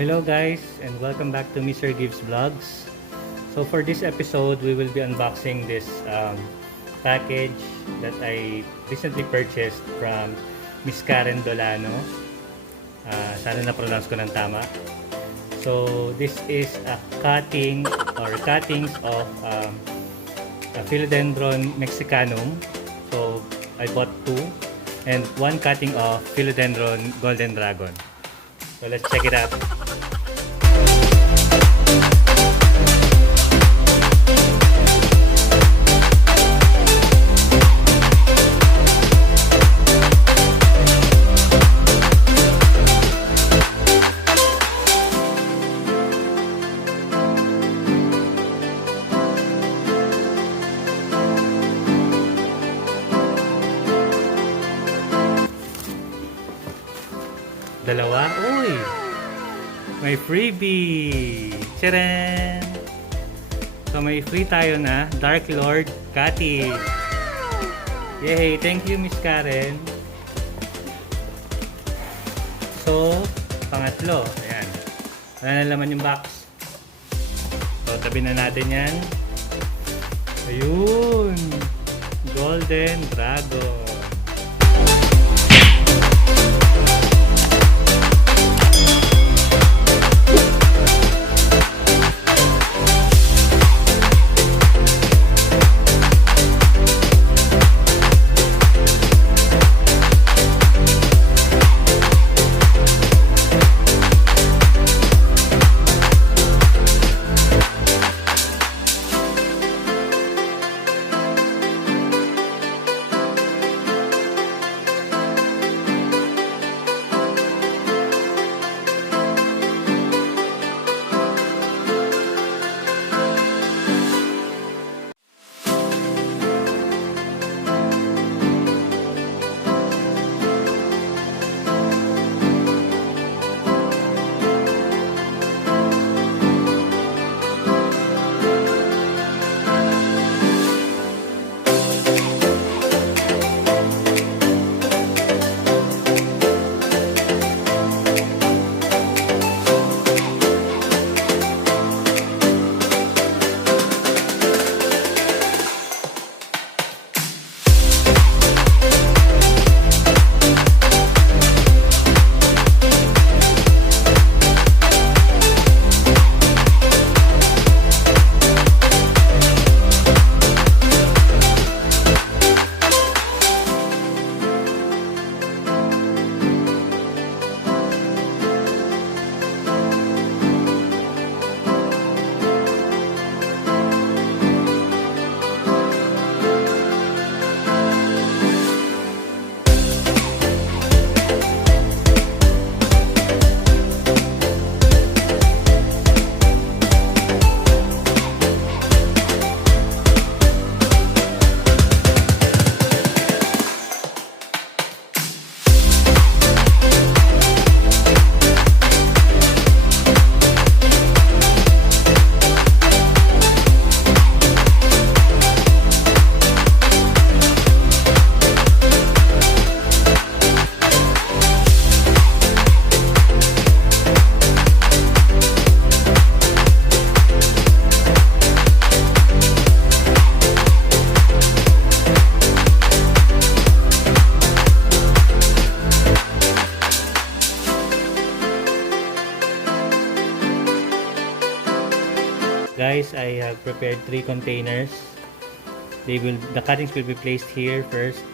Hello guys, and welcome back to MrGibbs Vlogs. So for this episode, we will be unboxing this package that I recently purchased from Miss Karen Dolano. Sana na-pronounce ko ng tama. So this is a cutting or cuttings of a philodendron mexicanum. So I bought 2 and 1 cutting of philodendron golden dragon. So let's check it out. Dalawa? Uy! May freebie! Tcharan! So may free tayo na Dark Lord Cutting. Yay! Thank you, Miss Karen. So, pangatlo. Ayan. Wala na laman yung box. So, tabi na natin yan. Ayun! Golden Dragon. Guys, I have prepared 3 containers. The cuttings will be placed here first.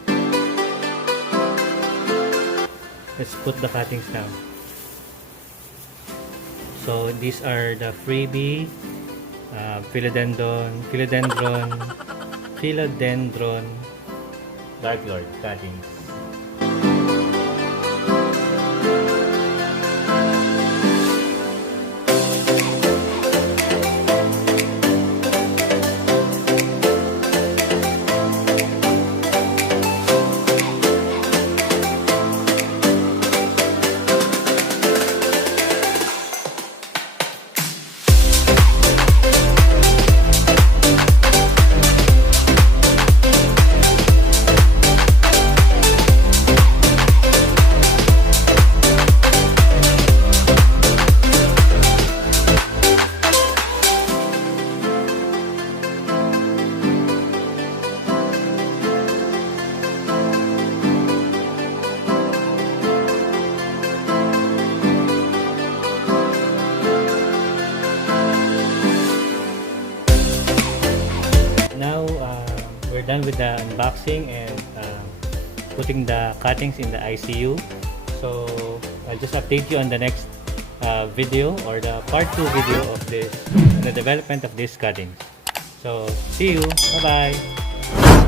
Let's put the cuttings down. So these are the freebie philodendron Dark Lord cuttings. done with the unboxing and putting the cuttings in the ICU. So I'll just update you on the next video, or the part 2 video of this, the development of this cuttings. So see you. Bye bye.